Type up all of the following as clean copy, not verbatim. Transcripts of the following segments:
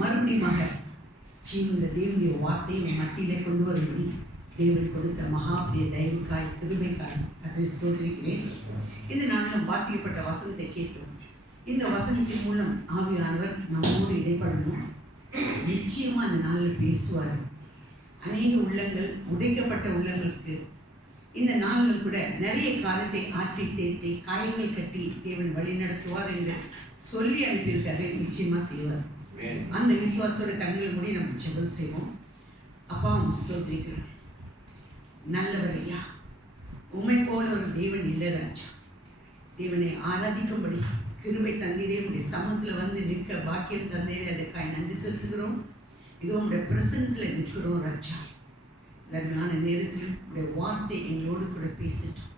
மறுபடியும் ஜீவனுள்ள தேவனுடைய வார்த்தையை மத்தியிலே கொண்டு வரும்படி தேவன் கொடுத்த மகாபிரிய தயவுக்காய் கிருபைக்காய் அதை ஸ்தோத்திரிக்கிறேன். இந்த நாளில் வாசிக்கப்பட்ட வசனத்தை கேட்டோம். இந்த வசனத்தின் மூலம் ஆவியானவர் நம்மோடு இடைப்படணும். நிச்சயமாக அந்த நாளில் பேசுவார். அநேக உள்ளங்கள், உடைக்கப்பட்ட உள்ளங்களுக்கு இந்த நாள்கள் கூட நிறைய காலத்தை ஆற்றி தேற்றி காயங்கள் கட்டி தேவன் வழி நடத்துவார் என்று சொல்லி அனுப்பியிருக்காரு. நிச்சயமாக செய்வார். அந்த விசுவாசத்தோட கண்கள் மூடி நம்ம ஜெபம் செய்வோம். அப்பா ஸ்தோத்திரிக்கிறோம். நல்லவர் ஐயா, உம்மை போல ஒரு தேவன் இல்லை ராஜா. தேவனை ஆராதிக்கும்படி கிருபை தந்தீரே, உடைய சமூகத்தில் வந்து நிற்க பாக்கியம் தந்தீரே, அதற்காக நன்றி செலுத்துகிறோம். இதோ உடைய பிரசனத்தில் நிற்கிறோம் ராஜா. தர்மமான நேரத்தில் உடைய வார்த்தை எங்களோடு கூட பேசிட்டோம்.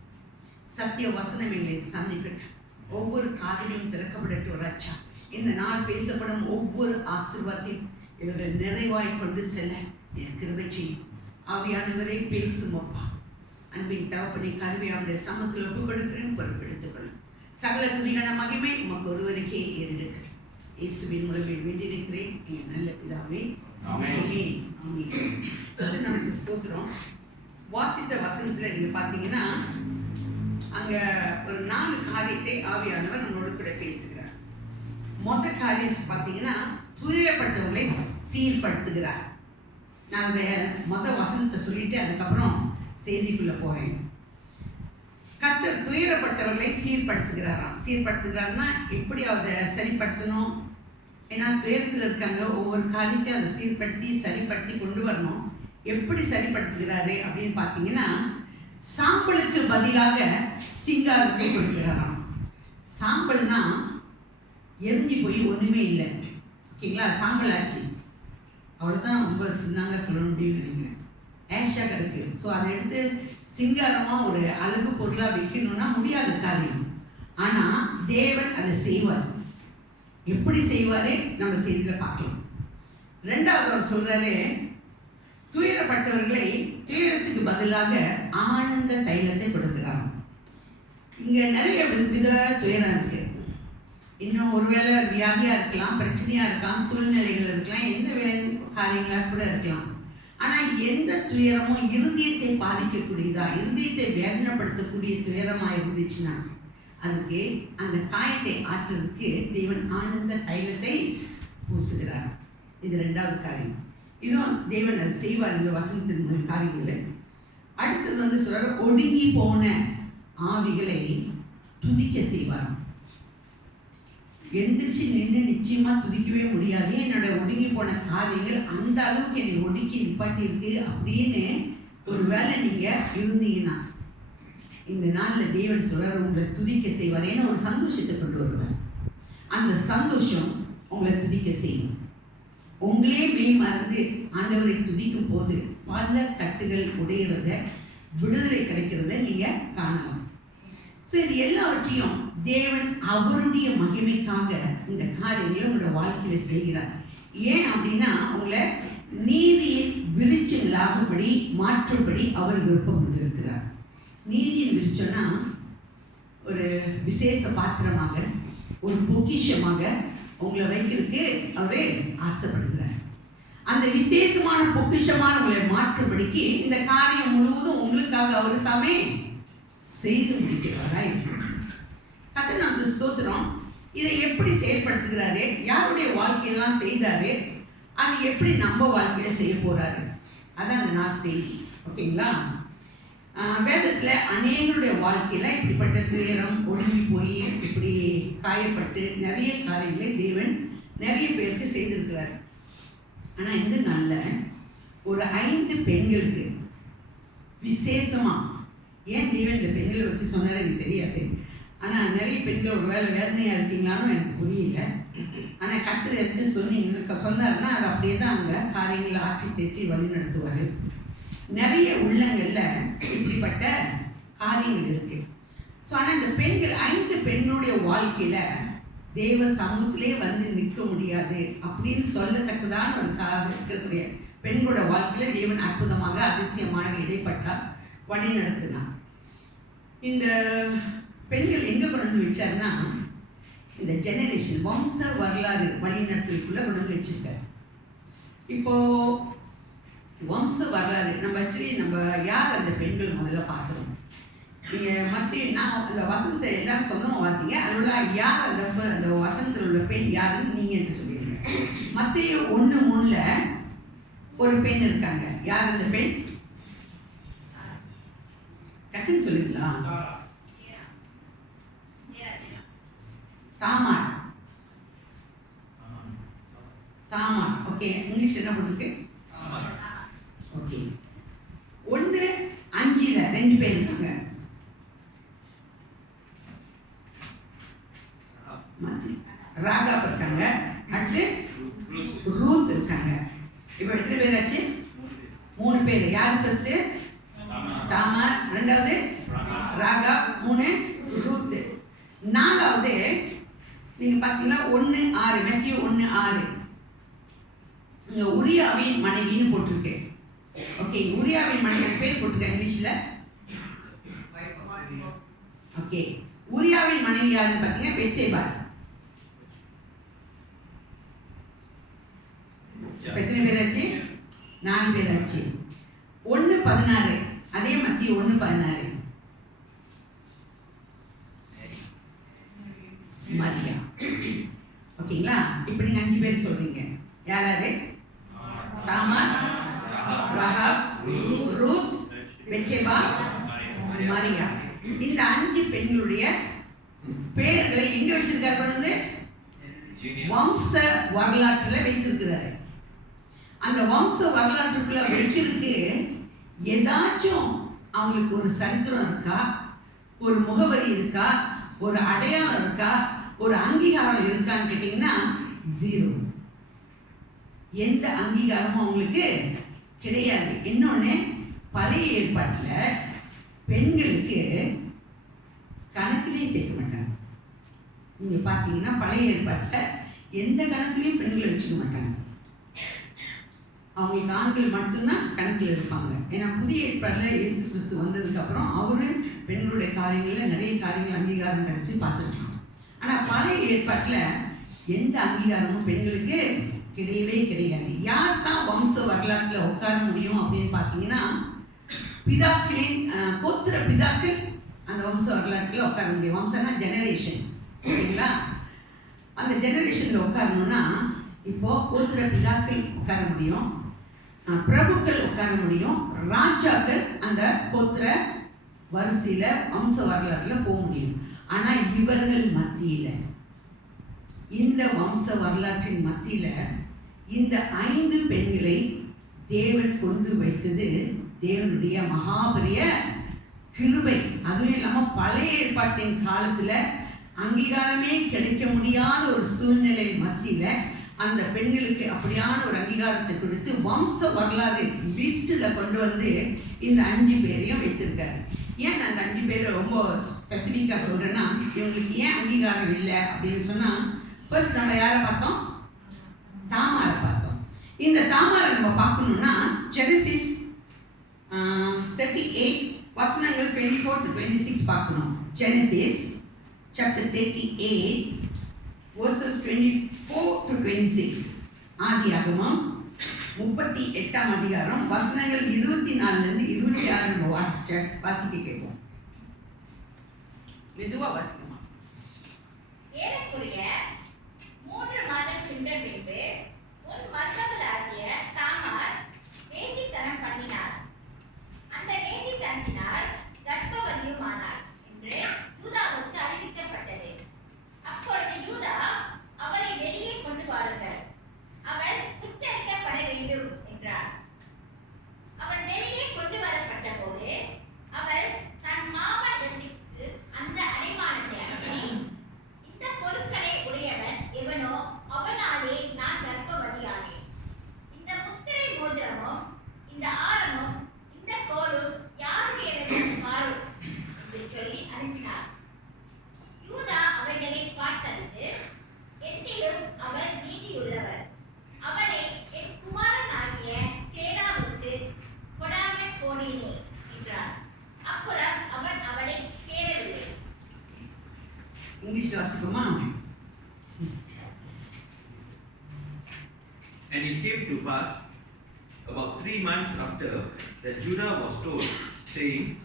சத்திய வசனம் எங்களை சந்திக்கட்டும். ஒவ்வொரு காதுகளும் திறக்கப்படட்டும் ராஜா. இந்த நாள் பேசப்படும் ஒவ்வொரு ஆசீர்வாதத்தையும் இவர்கள் நிறைவாய் கொண்டு செல்ல என் கிருபை செய்யும். ஆவியானவரை பேசும் அப்பா. அன்பின் தகப்பனை கருவியாவுடைய சமத்தில் ஒப்பு கொடுக்கிறேன். பொறுப்பெடுத்துக் கொள்ளும். சகல துதிகான மகிமை உமக்கு ஒருவருக்கே ஏறெடுக்கிறேன். இயேசுவின் மூலமே வேண்டியிருக்கிறேன் என் நல்ல பிதாவே. ஆமென். நமக்கு ஸ்தோத்திரம். வாசித்த வசனத்தில் நீங்க பார்த்தீங்கன்னா அங்க ஒரு 4 காரியத்தை ஆவியானவர் நம்மளோட கூட பேசுகிறார். மொத்த காரியம் பார்த்தீங்கன்னா துயரப்பட்டவர்களை சீர்படுத்துகிறார். நான் மொத்த வசனத்தை சொல்லிட்டு அதுக்கப்புறம் செய்திக்குள்ள போறேன். கர்த்தர் துயரப்பட்டவர்களை சீர்படுத்துகிறாராம். சீர்படுத்துகிறாருன்னா எப்படி அதை சரிப்படுத்தணும்? ஏன்னா துயரத்தில் இருக்காங்க. ஒவ்வொரு காரியத்தையும் அதை சீர்படுத்தி சரிப்படுத்தி கொண்டு வரணும். எப்படி சரிப்படுத்துகிறாரு அப்படின்னு பார்த்தீங்கன்னா, சாம்பலுக்கு பதிலாக சிங்காரத்தை கொடுக்கிறாராம். சாம்பல்னா எரிஞ்சு போய் ஒன்றுமே இல்லை. ஓகேங்களா? சாம்பல் ஆச்சு, அவ்வளோதான். ரொம்ப சின்னாங்க சொல்ல முடியும்னு நினைக்கிறேன். ஆஷாக கிடக்கு. ஸோ அதை எடுத்து சிங்காரமாக ஒரு அழகு பொருளாக வைக்கணும்னா முடியாத காரியம். ஆனால் தேவன் அதை செய்வார். எப்படி செய்வாரே நம்ம செய்தியில் பார்க்கலாம். 2வது அவர் சொல்றாரு, துயரப்பட்டவர்களை துயரத்துக்கு பதிலாக ஆனந்த தைலத்தை கொடுக்கிறார். இங்க நிறைய வித துயரம் இருக்கு. இன்னும் ஒருவேளை வியாதியா இருக்கலாம், பிரச்சனையா இருக்கலாம், சூழ்நிலைகள் இருக்கலாம், எந்த காரியங்களா கூட இருக்கலாம். ஆனா எந்த துயரமும் இருதயத்தை பாதிக்கக்கூடியதா, இருதயத்தை வேதனைப்படுத்தக்கூடிய துயரமா இருந்துச்சுன்னா அதுக்கு அந்த காயத்தை ஆற்றுறதுக்கு தேவன் ஆனந்த தைலத்தை பூசுகிறார். இது 2வது காரியம். இதுவும் தேவன் அது செய்வார் இந்த வசனத்தின் காரியங்கள். அடுத்தது சொல்றாரு, ஒடுங்கி போன ஆவிகளை துதிக்க செய்வார். எந்திரிச்சு நின்று நிச்சயமா துதிக்கவே முடியாது. என்னோட ஒடுங்கி போன காரியங்கள் அந்த அளவுக்கு என்னை ஒடுக்கி நிப்பாட்டி இருக்கு அப்படின்னு ஒரு வேளை நீங்க இருந்தீங்கன்னா இந்த நாளில் தேவன் சொல்றாரு, உங்களை துதிக்க செய்வார். ஏன்னா ஒரு சந்தோஷத்தை கொண்டு வருவார். அந்த சந்தோஷம் உங்களை துதிக்க செய்யும். உங்களே மறந்து ஆண்டவரை துதிக்கும் போது பல கட்டுகள் உடையிறத, விடுதலை கிடைக்கிறத நீங்க காணலாம். ஸோ இது எல்லாவற்றையும் தேவன் அவருடைய மகிமைக்காக இந்த காரியங்களை உங்களோட வாழ்க்கையில செய்கிறார். ஏன் அப்படின்னா உங்களை நீதியின் விருட்சங்களாகும்படி மாற்றும்படி அவர் விருப்பம் கொண்டிருக்கிறார். நீதியின் விருட்சம்னா ஒரு விசேஷ பாத்திரமாக, ஒரு பொக்கிஷமாக உங்களை வைக்கிறதுக்கு அவரே ஆசைப்படுகிறார். அந்த விசேஷமான பொக்கிஷமான உங்களை மாற்றும்படிக்கு இந்த காரியம் முழுவதும் உங்களுக்காக அவர் தாமே செய்து முடிக்கிறவராய் இருக்கிறார். கர்த்தர் நமக்கு ஸ்தோத்திரம். இதை எப்படி செயல்படுத்துகிறாரு, யாருடைய வாழ்க்கையெல்லாம் செய்தாரு, அது எப்படி நம்ம வாழ்க்கையில செய்ய போறாரு, அதான் அந்த நாள் செய்தி. ஓகேங்களா? வேதத்துல அநேகருடைய வாழ்க்கையில இப்படிப்பட்ட துயரம், ஒடுங்கி போய் இப்படி காயப்பட்டு நிறைய காரியங்களை தேவன் நிறைய பேருக்கு செய்திருக்கிறார். ஆனா இந்த நாள்ல ஒரு 5 பெண்களுக்கு விசேஷமா, ஏன் தேவன் இந்த பெண்களை பற்றி சொன்னாரு எனக்கு தெரியாது. ஆனா நிறைய பெண்கள் ஒரு வேலை வேதனையா இருக்கீங்களான்னு எனக்கு புரியல. ஆனா கர்த்தர் எடுத்து சொன்னாருன்னா அது அப்படியே தான் அங்க காரியங்களை ஆற்றி தேற்றி வழி நடத்துவாரு. நிறைய உள்ளங்கள்ல இப்படிப்பட்ட காரியங்கள் இருக்கு. ஸோ ஆனால் இந்த பெண்கள் 5 பெண்களுடைய வாழ்க்கையில தேவ சமூகத்திலே வந்து நிற்க முடியாது அப்படின்னு சொல்லத்தக்கதான ஒரு இருக்கக்கூடிய பெண்களோட வாழ்க்கையில தேவன் அற்புதமாக அதிசயமாக இடைப்பட்டார், வழி நடத்தினார். இந்த பெண்கள் எங்க கொண்டு வந்து வச்சாருன்னா இந்த ஜெனரேஷன் வம்ச வரலாறு வழிநடத்தலுக்குள்ள கொண்டு வந்து வச்சிருக்காரு. இப்போ வம்ச வரலாறு நம்ம யார் அந்த பெண்கள் முதல்ல பார்த்துருவோம். நீங்கள் மற்ற நான் அந்த வசனத்தை எல்லாரும் சொந்தமாக வாசிங்க. அதில் உள்ள யார் அந்த வசனத்தில் உள்ள பெண் யாருன்னு நீங்கள் என்ன சொல்லிடுங்க. மத்திய 1:3 ஒரு பெண் இருக்காங்க. யார் அந்த பெண்? டக்குன்னு சொல்லுங்களா? தாமார். தாமார். ஓகே, இங்கிலீஷ் என்ன போட்டிருக்கு? ஓகே. 1:5 2 பேர் இருக்காங்க. ராகாப் இருக்காங்க. அடுத்து ரூத் இருக்காங்க. இப்போ எத்தனை பேர் ஆச்சு? 3 பேர். யார் ஃபர்ஸ்ட்? தாமார். ரெண்டாவது ராகாப். 3 ரூத். 4வது நீங்க பாத்தீங்கன்னா 1:6 மத்திய 1:6 இங்க உரியாவின் மனைவின்னு போட்டிருக்கு. ஓகே, உரியாவின் மனைவி பேர் போட்டிருக்க இங்கிலீஷ்ல. ஓகே, உரியாவின் மனைவி யாருன்னு பாத்தீங்கன்னா பெத்சேபா. எத்தனை பேர் ஆச்சு? 4 பேர் ஆச்சு. 1:16 அதே மத்திய 1:16 மரியா. ஓகேங்களா? இப்போ நீங்க 5 பேர் சொல்றீங்க. யாராரு? தாமார், ராகாப், ரூத், பெத்சேபா, மரியா. இந்த 5 பெண்களுடைய பெயர்களை எங்க வச்சிருக்காரு? வந்து வம்ச வரலாற்றுல வைத்திருக்கிறாரு. அந்த வம்ச வரலாற்றுக்குள்ள வைக்கிறதுக்கு ஏதாச்சும் அவங்களுக்கு ஒரு சரித்திரம் இருக்கா, ஒரு முகவரி இருக்கா, ஒரு அடையாளம் இருக்கா, ஒரு அங்கீகாரம் இருக்கான்னு கேட்டீங்கன்னா 0. எந்த அங்கீகாரமும் அவங்களுக்கு கிடையாது. இன்னொன்னு, பழைய ஏற்பாட்டில் பெண்களுக்கு கணக்கிலே சேர்க்க மாட்டாங்க. நீங்க பார்த்தீங்கன்னா பழைய ஏற்பாட்டில் எந்த கணக்குலையும் பெண்களை வச்சுக்க மாட்டாங்க. அவங்களுக்கு ஆண்கள் மட்டும்தான் கணக்கில் இருப்பாங்க. ஏன்னா புதிய ஏற்பாட்டில் இயேசு கிறிஸ்து வந்ததுக்கு அப்புறம் அவரு பெண்களுடைய காரியங்களில் நிறைய காரியங்கள் அங்கீகாரம் கிடைச்சி பார்த்துருக்காங்க. ஆனால் பழைய ஏற்பாட்டில் எந்த அங்கீகாரமும் பெண்களுக்கு கிடையவே கிடையாது. யார் தான் வம்ச வரலாற்றில் உட்கார முடியும் அப்படின்னு பார்த்தீங்கன்னா, பிதாக்களின் கோத்திர பிதாக்கள் அந்த வம்ச வரலாற்றில் உட்கார முடியும். வம்சம்னா ஜெனரேஷன். ஓகேங்களா? அந்த ஜெனரேஷனில் உட்காரணும்னா இப்போ கோத்திர பிதாக்கள் உட்கார முடியும், பிரபுக்கள் உட்கார முடியும், ராஜாக்கள் அந்த கோத்திர வரிசையில வம்ச வரலாறுல போக முடியும். ஆனா இவர்கள் மத்தியில, இந்த வம்ச வரலாற்றின் மத்தியில இந்த 5 பெண்களை தேவன் கொண்டு வைத்தது தேவனுடைய மகாபெரிய கிருபை. அதுவும் இல்லாம பழைய ஏற்பாட்டின் காலத்துல அங்கீகாரமே கிடைக்க முடியாத ஒரு சூழ்நிலை மத்தியில அந்த பெண்களுக்கு அப்படியான ஒரு அங்கீகாரத்தை கொடுத்து வம்ச வரலாறு லிஸ்ட்ல கொண்டு வந்து இந்த 5 பேரையும் வைத்திருக்காரு. ஏன் அந்த 5 பேரை ரொம்ப ஸ்பெசிஃபிக்கா சொல்றேன்னா, இவங்களுக்கு ஏன் அங்கீகாரம் இல்லை அப்படின்னு சொன்னா, ஃபர்ஸ்ட் நம்ம யாரை பார்த்தோம்? தாமாரை பார்த்தோம். இந்த தாமாரை நம்ம பார்க்கணும்னா ஜெனசிஸ் 38 வசனங்கள் 24 to 26 பார்க்கணும். Genesis chapter 38 verses 24 to 26. ஆதியாகமம் 38ஆம் அதிகாரம் வசனங்கள் 24 இருந்து 26 நம்ம வாசிக்க கேட்போம். மெதுவா வாசிக்கமா. ஏறக்குறைய 3 மாதம் சென்ற பின்பு உன் மருமகளாகிய தாமார் வேசித்தனம் பண்ணினார். அந்த வேசித்தனத்தினால் கர்ப்பவதியுமானார் என்று யூதாவுக்கு அறிவிக்கப்பட்டது. அப்பொழுது யூதா, அவளை வெளியே கொண்டு வாருங்கள், அவள் சுட்டரிக்கப்பட வேண்டும் என்றார். அவள் வெளியே கொண்டு வரப்பட்ட போது அவள் தன் மாமனிடத்திற்கு அந்த அடைமானத்தை அனுப்பி, இந்த பொருட்களை உடையவன் எவனோ அவனாலே நான் And it came to pass, about 3 months after, that Judah was told, saying,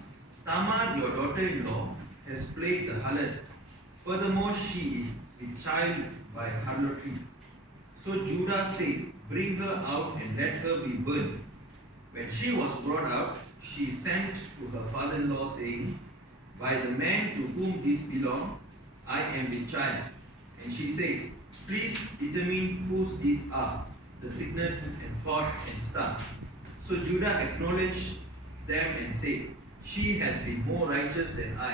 Tamar, your daughter-in-law, has played the harlot. Furthermore, she is with child by harlotry. So Judah said, bring her out and let her be burned. When she was brought out, she sent to her father-in-law, saying, by the man to whom this belongs, I am with child. And she said, please determine whose these are, the signet and cord and staff. So Judah acknowledged them and said, she has been more righteous than I,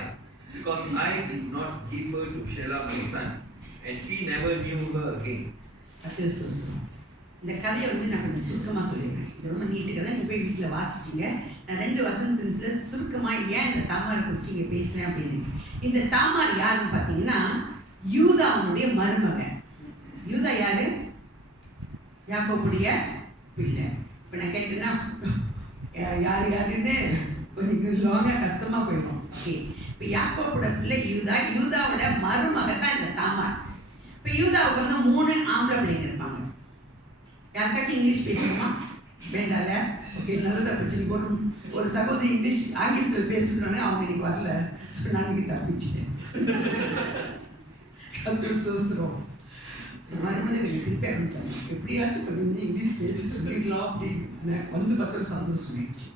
because I did not give her to Shelah my son, and he never knew her again. அது சுஸ்ரம். இந்த கதையை நான் கொஞ்சம் சுருக்கமாக சொல்லிடுறேன். இது ரொம்ப நீட்டு கதை. நீங்கள் போய் வீட்டில் வாசிச்சிங்க. நான் 2 வசனத்தில் சுருக்கமாக ஏன் இந்த தாமாரை குறித்து இங்கே பேசுகிறேன் அப்படின்னு. இந்த தாமார் யாருன்னு பார்த்தீங்கன்னா யூதாவுடைய மருமகன். யூதா யாரு? யாக்கோபுடைய பிள்ளை. இப்போ நான் கேட்டேன்னா யார் யாருன்னு கொஞ்சம் லாங்காக கஷ்டமாக போயிடும். ஓகே, இப்போ யாக்கோபோட பிள்ளை யூதா, யூதாவோட மருமக தான் இந்த தாமார். இப்போ யூதாவுக்கு வந்து 3 ஆம்பளை பிள்ளைங்க இருப்பாங்க. யாருக்காச்சும் இங்கிலீஷ் பேசணுமா? வேண்டால? ஓகே, நல்லதா பிரச்சனை போட்டு ஒரு சகோதரி இங்கிலீஷ் ஆங்கிலத்தில் பேசணுன்னே அவங்க இன்னைக்கு வரல. ஸோ நான் இன்னைக்கு தப்பிச்சிட்டேன். அது சோசுறோம். மறுபடியும் எனக்கு ப்ரிப்பேர் பண்ணிட்டாங்க. எப்படியாச்சும் கொஞ்சம் இங்கிலீஷ் பேசி சொல்லிக்கலாம் அப்படின்னு வந்து பார்த்தா சந்தோஷம் ஆயிடுச்சு.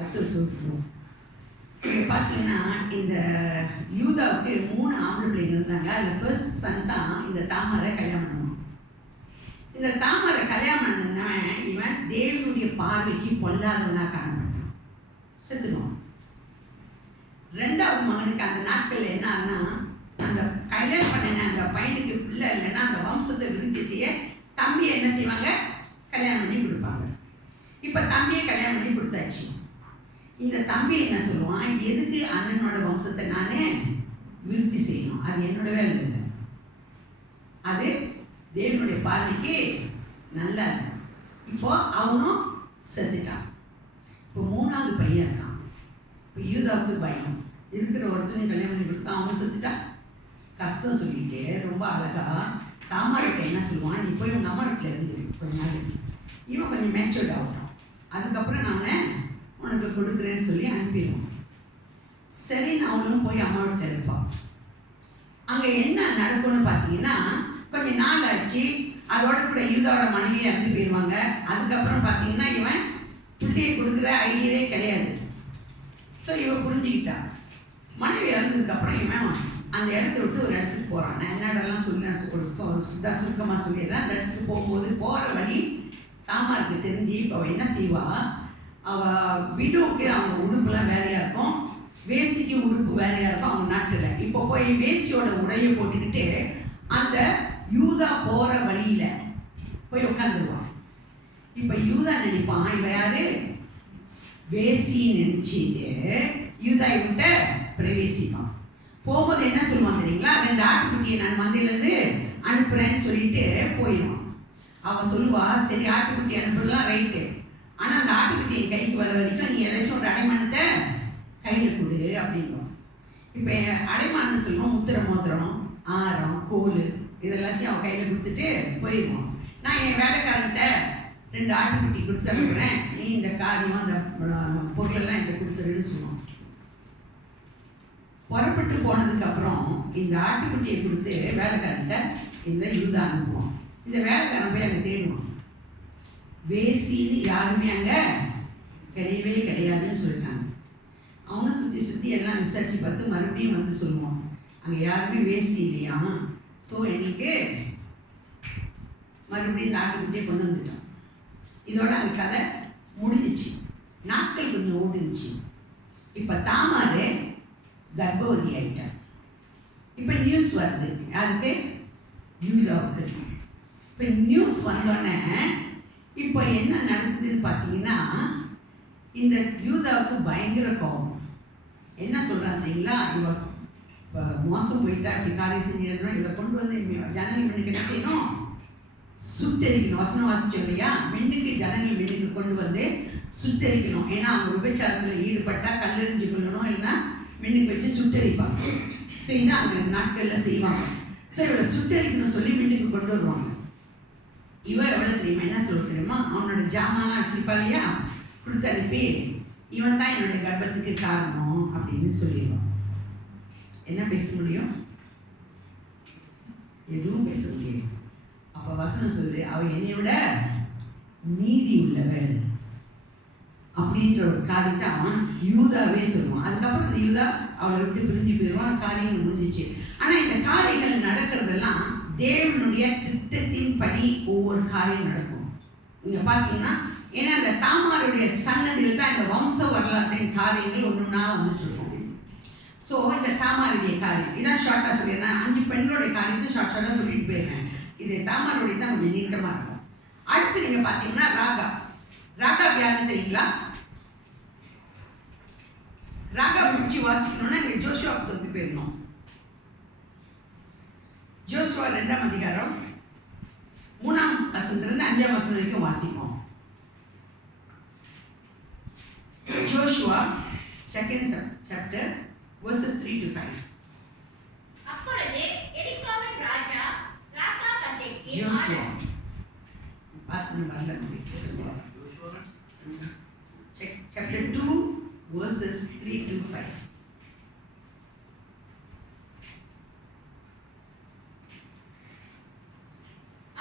அது சோசுறோம். இங்கே பார்த்தீங்கன்னா இந்த யூதாவுக்கு 3 ஆம்பளை பிள்ளைங்க இருந்தாங்க. அதில் ஃபர்ஸ்ட் சன் தான் இந்த தாமாரை கல்யாணம் பண்ணணும். இந்த தாமாரை கல்யாணம் பண்ணதுனால இவன் தேவனுடைய பார்வைக்கு பொல்லாதவனா காணப்பட்டான், செத்துடுவான். 2வது மகனுக்கு அந்த நாட்களில் என்னன்னா, அந்த கல்யாணம் பண்ணின அந்த பையனுக்கு பிள்ளை இல்லைன்னா அந்த வம்சத்தை விருத்தி செய்ய தம்பியை என்ன செய்வாங்க? கல்யாணம் பண்ணி கொடுப்பாங்க. இப்போ தம்பியை கல்யாணம் பண்ணி கொடுத்தாச்சு. இந்த தம்பி என்ன சொல்லுவான்? எதுக்கு அண்ணனோட வம்சத்தை நானே விருத்தி செய்யணும்? அது என்னோட வேலை இல்லை, அது தேவனுடைய பார்வைக்கு நல்லா இல்லை. இப்போ அவனும் செத்துட்டான். இப்போ 3வது பையன் இருக்கான். இப்போ யூதாவுக்கு பயம். இருக்கிற ஒருத்தனையும் கல்யாணம் பண்ணி கொடுத்தா அவன் செத்துட்டா கஷ்டம் சொல்லிட்டு ரொம்ப அழகா தாமார்கிட்ட என்ன சொல்லுவான்? நீ போய் உங்கள் அம்மா வீட்டில் இருந்து கொஞ்ச நாளைக்கு, இவன் கொஞ்சம் மேச்சூர்ட் ஆகட்டும், அதுக்கப்புறம் நான் உனக்கு கொடுக்குறேன்னு சொல்லி அனுப்பிடுவான். சரின்னு அவனும் போய் அம்மா வீட்டில் இருப்பான். அங்கே என்ன நடக்கும்னு பார்த்தீங்கன்னா, கொஞ்சம் நாள் ஆச்சு. அதோட கூட யூதாவோட மனைவியை இறந்து போயிடுவாங்க. அதுக்கப்புறம் பார்த்தீங்கன்னா இவன் பிள்ளையை கொடுக்குற ஐடியாவே கிடையாது. ஸோ இவன் புரிஞ்சுக்கிட்டான். மனைவி இறந்ததுக்கப்புறம் இவன் அந்த இடத்த விட்டு ஒரு இடத்துக்கு போகிறான். நான் என்னடெல்லாம் சுருக்கமாக சொல்லிடுறேன். அந்த இடத்துக்கு போகும்போது போகிற வழி தாமாருக்கு தெரிஞ்சு இப்போ அவள் என்ன செய்வா? அவள் விடோவுக்கு அவங்க உடுப்புலாம் வேறையாக இருக்கும், வேசிக்கு உடுப்பு வேறையாக இருக்கும் அவங்க நாட்டில். இப்போ போய் வேசியோட உடையை போட்டுக்கிட்டு அந்த யூதா போகிற வழியில் போய் உட்காந்துருவான். இப்போ யூதா நினைப்பான் இவ யாரு? வேசின்னு நினச்சிட்டு யூதா இவன்கிட்ட பிரவேசிப்பான். போகும்போது என்ன சொல்லுவான் தெரியுங்களா? 2 ஆட்டுக்குட்டியை நான் மந்தையிலேருந்து அனுப்புகிறேன்னு சொல்லிட்டு போயிடுவான். அவள் சொல்லுவா, சரி ஆட்டுக்குட்டி அனுப்புறதுலாம் ரைட்டு, ஆனால் அந்த ஆட்டுக்குட்டி என் கைக்கு வர வரைக்கும் நீ ஏதாச்சும் ஒரு அடைமானத்தை கையில் கொடு அப்படின்வான். இப்போ அடைமானம்னு சொல்லுவோம், முத்திரை மோதிரம், ஆரம், கோல் இதெல்லாத்தையும் அவன் கையில் கொடுத்துட்டு போயிடுவான். நான் என் வேலைக்காரன்கிட்ட 2 ஆட்டுக்குட்டி கொடுத்து அனுப்புகிறேன், நீ இந்த காரியம் அந்த பொருளெல்லாம் எனக்கு கொடுத்துருன்னு சொல்லுவான். புறப்பட்டு போனதுக்கப்புறம் இந்த ஆட்டுக்குட்டியை கொடுத்து வேலைக்காரன்கிட்ட இந்த யூதா அனுப்புவான். இந்த வேலைக்காரன் போய் அங்கே தேடுவான். வேசின்னு யாருமே அங்கே கிடையவே கிடையாதுன்னு சொல்லிட்டாங்க. அவனும் சுற்றி எல்லாம் விசாரித்து பார்த்து மறுபடியும் வந்து சொல்லுவான், அங்கே யாருமே வேசி இல்லையா. ஸோ இன்னைக்கு மறுபடியும் இந்த ஆட்டுக்குட்டியை கொண்டு வந்துட்டான். இதோட அந்த கதை முடிஞ்சிச்சு. நாட்கள் கொஞ்சம் ஓடுச்சு. இப்போ தாமாரு கர்ப்பவதி ஆகிட்டார். இப்போ நியூஸ் வருது யாருக்கு? யூதாவுக்கு. இப்போ நியூஸ் வந்தோடனே இப்போ என்ன நடக்குதுன்னு பார்த்தீங்கன்னா, இந்த யூதாவுக்கு பயங்கர கோபம். என்ன சொல்கிறாங்க தெரியுங்களா? இவ இப்போ மோசம் போயிட்டா, இப்படி காரியம் செஞ்சிடணும், இவளை கொண்டு வந்து ஜனங்கள் மின்னுக்கு என்ன செய்யணும்? சுட்டரிக்கணும். வசனம் வாசிச்சோம் இல்லையா? மின்னுக்கு ஜனங்கள் மின்னுக்கு கொண்டு வந்து சுட்டரிக்கணும். ஏன்னா அவங்க விபச்சாரத்தில் ஈடுபட்டால் கல்லெறிஞ்சு கொள்ளணும், இல்லைன்னா மின்னுக்கு வச்சு சுட்டரிப்பாங்க. ஸோ இதான் அந்த நாட்களில் செய்வாங்க. ஸோ இவளை சுட்டரிக்கணும் சொல்லி மின்னுக்கு கொண்டு வருவாங்க. இவன் எவ்வளோ தெரியுமா என்ன சொல்ல தெரியுமா, அவனோட ஜாமான்லாம் வச்சிருப்பா இல்லையா, கொடுத்து அனுப்பி இவன் தான் என்னுடைய கர்ப்பத்துக்கு காரணம் அப்படின்னு சொல்லிடுவான். என்ன பேச முடியும்? எதுவும் பேச முடியும். அப்போ வசனம் சொல்லுது, அவள் என்னை விட நீதி உள்ளவள் அப்படின்ற ஒரு காரியத்தை அவன் யூதாவே சொல்லுவான். அதுக்கப்புறம் இந்த யூதா அவளை விட்டு பிரிஞ்சு போயிடுவான், காரியங்கள் முடிஞ்சிச்சு. ஆனால் இந்த காரியங்கள் நடக்கிறதெல்லாம் தேவனுடைய திட்டத்தின்படி ஒவ்வொரு காரியம் நடக்கும். நீங்கள் பார்த்தீங்கன்னா, ஏன்னா அந்த தாமாருடைய சன்னதியில் தான் இந்த வம்ச வரலாற்றின் காரியங்கள் ஒன்றுனா வந்துட்டு இருக்கும். ஸோ இந்த தாமாருடைய காரியம் இதான் ஷார்ட்டாக சொல்லிடுறேன். 5 பெண்களுடைய காரியத்தை ஷார்ட்டாக சொல்லிட்டு போயிருக்கேன். இது தாமாருடைய தான் கொஞ்சம் நீட்டமாக இருக்கும். அடுத்து நீங்கள் பார்த்தீங்கன்னா ராகா யாருன்னு தெரியுங்களா? ராகா முடிச்சு வாசிக்கணும்னா நீங்கள் ஜோஷுவா புத்தகத்துக்கு போயிடணும். ஜோஷுவா 2ஆம் அதிகாரம் 3ஆம் வசனத்திலிருந்து 5ஆம் வசனம் வரைக்கும் வாசிப்போம். Joshua 2nd chapter verses 3 to 5. அப்பொழுது எரிகோவின் ராஜா ராகா பண்டிகைக்கு ஜோஷுவா பார்த்து வரல chapter 2 verses 3 to 5.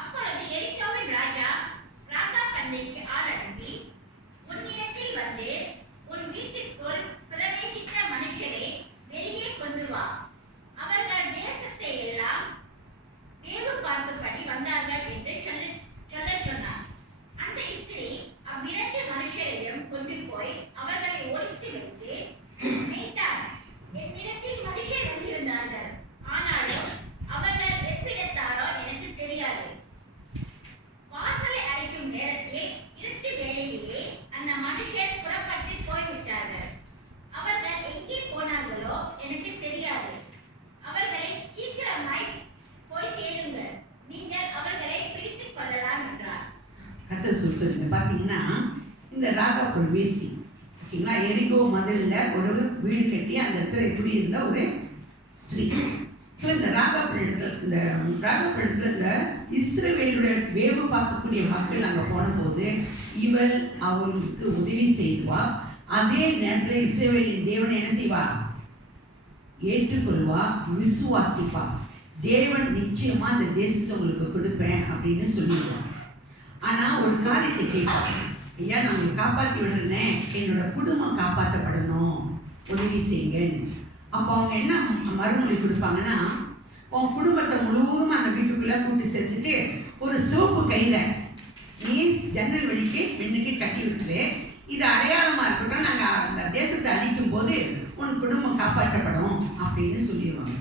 அப்பொழுது எரிகோவின் ராஜா ராகா பண்டிகைக்கு ஆள் அனுப்பி, உன்னிடத்தில் வந்து உன் வீட்டிற்குள் பிரவேசித்த மனுஷரை வெளியே கொண்டு வா, அவர்கள் தேசத்தை எல்லாம் வேவு பார்க்கும்படி வந்தார்கள் என்று சொல்லச் சொன்னார். அந்த ஸ்திரீ அவ்விரண்டு மனுஷரையும் கொண்டு போய் அவர்களை ஒளித்து வைத்து மேய்த்தார். என்னிடத்தில் மனுஷர் வந்திருந்தார்கள், ஆனாலும் அவர்கள் எவ்விடத்தாரோ எனக்கு தெரியாது. வாசலை அடைக்கும் நேரத்தில் இருட்டு வேளையிலே அந்த மனுஷர் புறப்பட்டு போய்விட்டார்கள். அவர்கள் எங்கே போனார்களோ எனக்கு தெரியாது. அவர்களை சீக்கிரமாய் போய் தேடுங்கள், நீங்கள் அவர்களை பிடித்துக் கொள்ளலாம் என்றார். கர்த்தர் சொல்லுங்க. பார்த்தீங்கன்னா இந்த ராகா ஒரு வேசி, ஓகேங்களா, எரிகோ மதிலில் ஒரு வீடு கட்டி அந்த இடத்துல குடியிருந்த ஒரு ஸ்திரீ. ஸோ இந்த ராகாபுரத்தில் இந்த இஸ்ரவேலுடைய வேவு பார்க்கக்கூடிய மக்கள் அங்கே போனபோது இவள் அவர்களுக்கு உதவி செய்வா. அதே நேரத்தில் இஸ்ரவேலின் தேவனை என்ன செய்வா? ஏற்றுக்கொள்வா, விசுவாசிப்பா. தேவன் நிச்சயமா அந்த தேசத்தை உங்களுக்கு கொடுப்பேன் அப்படின்னு சொல்லிடுவான். ஆனால் ஒரு காரியத்தை கேட்பாங்க, ஐயா நான் உங்களை காப்பாற்றி விடுறேன், என்னோட குடும்பம் காப்பாற்றப்படணும், உதவி செய்யுங்கன்னு. அப்போ அவங்க என்ன மறுமொழி கொடுப்பாங்கன்னா, உன் குடும்பத்தை முழுவதும் அந்த வீட்டுக்குள்ளே கூட்டி சேர்த்துட்டு ஒரு சிவப்பு கயிறை நீ ஜன்னல் வழிக்கு பெண்ணுக்கு கட்டி விட்டுரு, இது அடையாளமாக இருக்கட்டும், நாங்கள் அந்த தேசத்தை அழிக்கும் போது உன் குடும்பம் காப்பாற்றப்படும் அப்படின்னு சொல்லிடுவாங்க.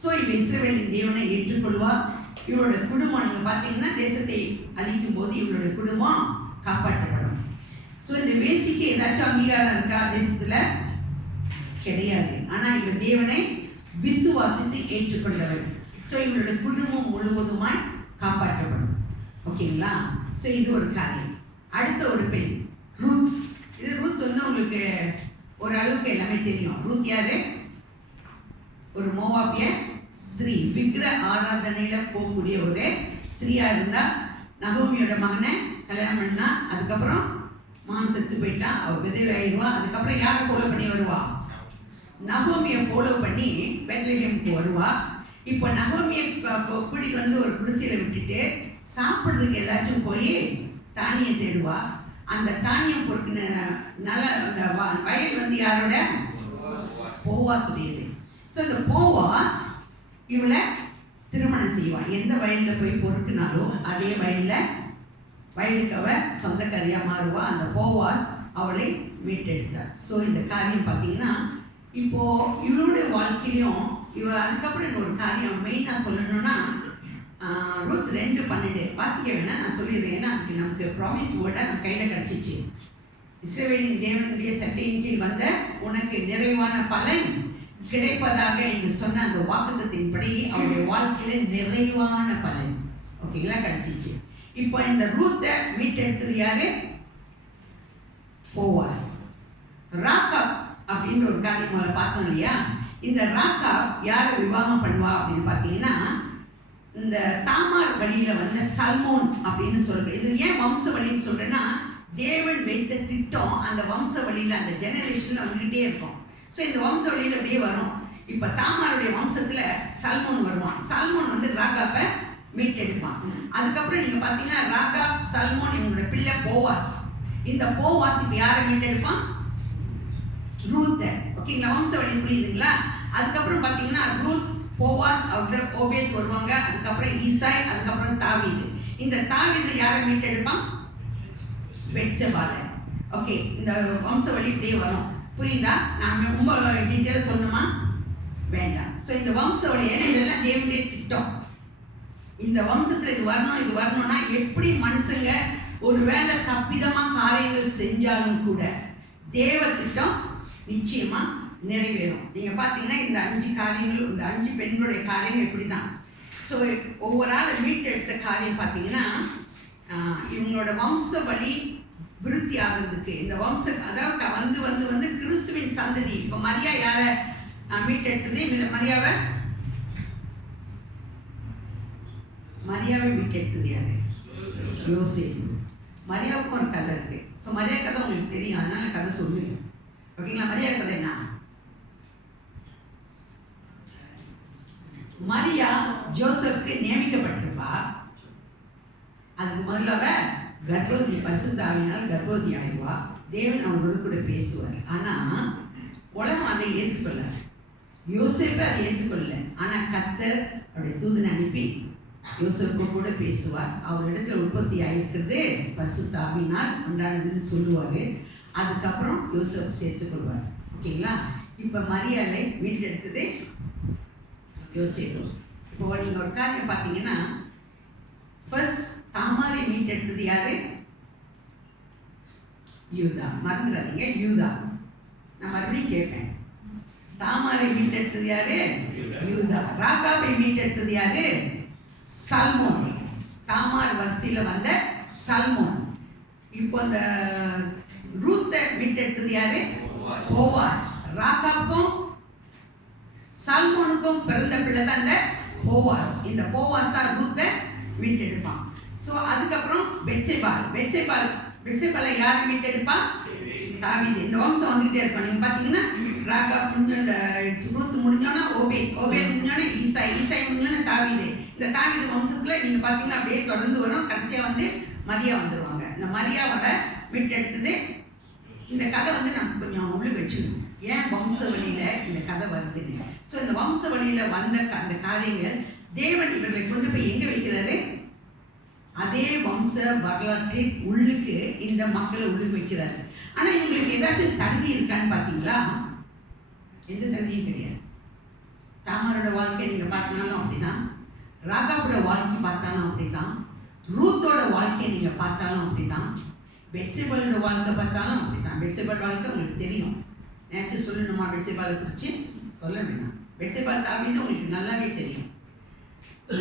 ஸோ இவள் இஸ்ரவேலின் தேவனை ஏற்றுக்கொள்வா. இவளோட குடும்பம் நீங்கள் பார்த்தீங்கன்னா தேசத்தை அழிக்கும் போது இவளோட குடும்பம் காப்பாற்றப்படும். ஸோ இந்த வேசிக்கு ஏதாச்சும் அங்கீகாரம் இருக்கா தேசத்தில்? கிடையாது. ஆனால் இவள் தேவனை விசுவாசித்து ஏற்றுக்கொண்டவள். ஸோ இவளோட குடும்பம் முழுவதுமாய் காப்பாற்றப்படும். ஓகேங்களா? ஸோ இது ஒரு காரியம். அடுத்த ஒரு பெண் ரூத். இது ரூத் வந்து உங்களுக்கு ஓரளவுக்கு எல்லாமே தெரியும். ரூத் யாரு? ஒரு மோவாபிய ஸ்திரீ, விக்கிர ஆராதனையில் போகக்கூடிய ஒரு ஸ்திரீயா இருந்தா. நகோமியோட மகனை கல்யாணம் பண்ணா, அதுக்கப்புறம் மகன் செத்து போயிட்டா, அவள் விதவை ஆயிடுவா. அதுக்கப்புறம் யாரை ஃபாலோ பண்ணி வருவா? நகோமியை ஃபாலோ பண்ணி பெத்லஹேமுக்கு வருவா. இப்போ நகோமியை கூட்டிகிட்டு வந்து ஒரு குடிசையில் விட்டுட்டு சாப்பிட்றதுக்கு ஏதாச்சும் போய் தானியம் தேடுவா. அந்த தானியம் பொறுக்கின அந்த வயல் வந்து யாரோட? போவாஸ் உடையது. ஸோ இந்த போவாஸ் இவளை திருமணம் செய்வாள். எந்த வயலில் போய் பொறுக்கினாலும் அதே வயலுக்கு அவள் சொந்தக்காரியாக மாறுவா. அந்த போவாஸ் அவளை மீட்டெடுத்தார். ஸோ இந்த காரியம் பார்த்தீங்கன்னா இப்போது இவளுடைய வாழ்க்கையிலையும் அதுக்கப்புறம் இன்னொரு காரியம் மெயினாக சொல்லணும்னா ரூத் 2:12 வாசிக்க வேணா, நான் சொல்லிடுறேன். ஏன்னா அதுக்கு நமக்கு ப்ராமிஸ் வேர்டாக நம்ம கையில் கிடச்சிச்சு. இஸ்ரவேலின் தேவனுடைய சட்டையின் கீழ் வந்த உனக்கு நிறைவான பலன் கிடைப்பதாக என்று சொன்ன அந்த வாக்குத்தத்தின்படி அவருடைய வாழ்க்கையில நிறைவான பலன் ஓகேங்களா கிடைச்சிச்சு. இப்போ இந்த ரூத்தை மீட்டெடுத்தது யாரு? போவாஸ். ராகாப் அப்படின்னு ஒரு காரியம் பார்த்தோம் இல்லையா? இந்த ராகாப் யாரை விவாகம் பண்ணுவா அப்படின்னு பார்த்தீங்கன்னா இந்த தாமார் வழியில வந்த சல்மோன் அப்படின்னு சொல்றேன். இது ஏன் வம்ச வழின்னு சொல்றேன்னா, தேவன் வைத்த திட்டம் அந்த வம்ச வழியில அந்த ஜெனரேஷன்ல வந்துகிட்டே இருக்கும். ஸோ இந்த வம்ச வழியில அப்படியே வரும். இப்ப தாமாருடைய வம்சத்துல சல்மோன் வருவான். சல்மோன் வந்து ராகாப்பை மீட்டெடுப்பான். அதுக்கப்புறம் நீங்க பாத்தீங்கன்னா ராகாப், சல்மோன், இவங்களோட பிள்ளை போவாஸ். இந்த போவாஸ் இப்ப யாரை மீட்டெடுப்பான்? ரூத். ஓகேங்களா? வம்ச வழி புரியுதுங்களா? அதுக்கப்புறம் பாத்தீங்கன்னா ரூத், போவாஸ், அவங்க ஓபேத் வருவாங்க. அதுக்கப்புறம் ஈசாய், அதுக்கப்புறம் தாவீது. இந்த தாவீது யாரை மீட்டெடுப்பான்? பெத்செபால. ஓகே, இந்த வம்ச வழி இப்படியே வரும். புரியுதா? நான் ரொம்ப டீட்டெயில் சொல்லணுமா? வேண்டாம். ஸோ இந்த வம்ச வழி இதெல்லாம் தேவனுடைய திட்டம். இந்த வம்சத்துல இது வரணும், இது வரணும்னா எப்படி மனுஷங்க ஒருவேளை தப்பிதமா காரியங்கள் செஞ்சாலும் கூட தேவ திட்டம் நிச்சயமா நிறைவேறும். நீங்க பாத்தீங்கன்னா இந்த 5 காரியங்கள், இந்த 5 பெண்களுடைய காரியங்கள் இப்படிதான். ஸோ ஒவ்வொரு ஆளை மீட்டெடுத்த காரியம் பார்த்தீங்கன்னா இவங்களோட வம்ச வழி விருத்தி ஆகுறதுக்கு இந்த வம்ச அதாவது வந்து வந்து வந்து கிறிஸ்துவின் சந்ததி. இப்போ மரியா யாரை மீட்டெடுத்தது? மரியாவை மீட்டெடுத்தது யாரு? யோசேப்பு. மரியாவுக்கும் ஒரு கதை இருக்கு. ஸோ மரியா கதை உங்களுக்கு தெரியும், அதனால கதை சொல்லுங்க. ஓகேங்களா? மரியா கதை என்ன? மரியா ஜோசப்க்கு நியமிக்கப்பட்டிருப்பா. அதுக்கு முதல்ல அவ கர்ப்பவதி, பரிசுத்த ஆவியினால் கர்ப்பவதி ஆயிடுவா. தேவன் அவங்களோட கூட பேசுவார். ஆனா உலகம் அதை ஏற்றுக்கொள்ள, யோசேப்பை அதை ஏற்றுக்கொள்ள. ஆனா கர்த்தர் அவருடைய தூதனை அனுப்பி யோசேப்பு கூட பேசுவார். அவரிடத்துல உற்பத்தி ஆயிருக்கிறது பரிசுத்த ஆவியினால் உண்டானதுன்னு சொல்லுவாரு. அதுக்கப்புறம் யோசேப்பு சேர்த்துக்கொள்வார். ஓகேங்களா? இப்ப மரியாதை மீட்டெடுத்தது யோசேப்பு. இப்போ நீங்க ஒரு காரியம் பார்த்தீங்கன்னா, ஃபர்ஸ்ட் தாமாரை மீட்டெடுத்தது யாரு? யூதா. மறந்துடாதீங்க, யூதா. நான் மறுபடியும் கேட்பேன், தாமாரை மீட்டெடுத்தது யாரு? யூதா. ராகாவை மீட்டெடுத்தது யாரு? சல்மோன். தாமார் வரிசையில வந்த சல்மோன். இப்போ இந்த ரூத்தை மீட்டெடுத்தது யாரு? போவாஸ். ராகாவுக்கும் சல்மோனுக்கும் பிறந்த பிள்ளை தான் இந்த போவாஸ். இந்த போவாஸ் தான் ரூத்தை மீட்டெடுப்பான். ஸோ அதுக்கப்புறம் பெத்செபாலை யார் மீட்டெடுப்பான்? தாவீது. இந்த வம்சம் வந்துகிட்டே இருக்கும். நீங்க பாத்தீங்கன்னா ராகா முடிஞ்ச இந்த ரூத் முடிஞ்சோன்னா ஓபேத் முடிஞ்சோன்னா ஈசாய் முடிஞ்சோன்னா தாவீது. இந்த தாவீது வம்சத்துல நீங்க பாத்தீங்கன்னா அப்படியே தொடர்ந்து வரும். கடைசியா வந்து மரியா வந்துருவாங்க. இந்த மரியாவோட மீட்டெடுத்தது. இந்த கதை வந்து நம்ம கொஞ்சம் உள்ள வச்சுக்கணும். ஏன் வம்ச வழியில இந்த கதை வருதுன்னு. ஸோ இந்த வம்ச வழியில வந்த அந்த காரியங்கள் தேவன் இவர்களை கொண்டு போய் எங்க வைக்கிறாரு? அதே வம்ச வரலாற்றின் உள்ளுக்கு இந்த மக்களை உள்ளுக்கு வைக்கிறாரு. ஆனா இவங்களுக்கு ஏதாச்சும் தகுதி இருக்கான்னு பாத்தீங்களா? எந்த தகுதியும் கிடையாது. தாமரோட வாழ்க்கை நீங்க பார்த்தாலும் அப்படிதான், ராகாவோட வாழ்க்கை பார்த்தாலும் அப்படிதான், ரூத்தோட வாழ்க்கையை நீங்க பார்த்தாலும் அப்படிதான், பெத்செபாலோட வாழ்க்கை பார்த்தாலும் அப்படிதான். பெத்செபால் வாழ்க்கை உங்களுக்கு தெரியும். நேற்று சொல்லணுமா? பெத்செபாலை குறித்து சொல்ல வேண்டாம். பெத்செபால் தாவீது உங்களுக்கு நல்லாவே தெரியும்.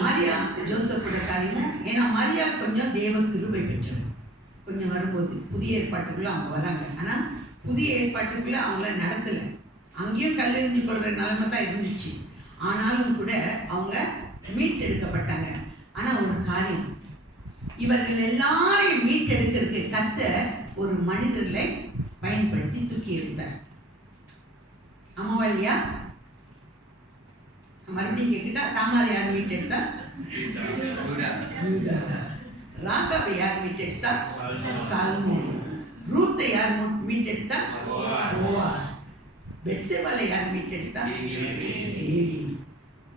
மரியா ஜோசப்போட காரியமும், ஏன்னா மரியா கொஞ்சம் தேவ கிருபை பெற்றவர். கொஞ்சம் வரும்போது புதிய ஏற்பாட்டுக்குள்ள அவங்க வராங்க. ஆனா புதிய ஏற்பாட்டுக்குள்ள அவங்கள நடத்தல. அங்கேயும் கல்லெறிஞ்சு கொள்ற நிலைமை தான் இருந்துச்சு. ஆனாலும் கூட அவங்க மீட்டெடுக்கப்பட்டாங்க. ஆனா ஒரு காரியம், இவர்கள் எல்லாரையும் மீட்டெடுக்கிறதுக்கு கர்த்தர் ஒரு மனிதர்களை பயன்படுத்தி தூக்கி எடுத்தார். ஆமாவா இல்லையா? மறுபடியும் கேட்கிட்டா, தாமாரை யார் மீட்டெடுத்தா? ராகாவை யார் மீட்டெடுத்தா? சல்மோன். ரூத்தை யார் மீட்டெடுத்தா? போவாஸ். பெத்செபாலை யார் மீட்டெடுத்தா? ஏலி.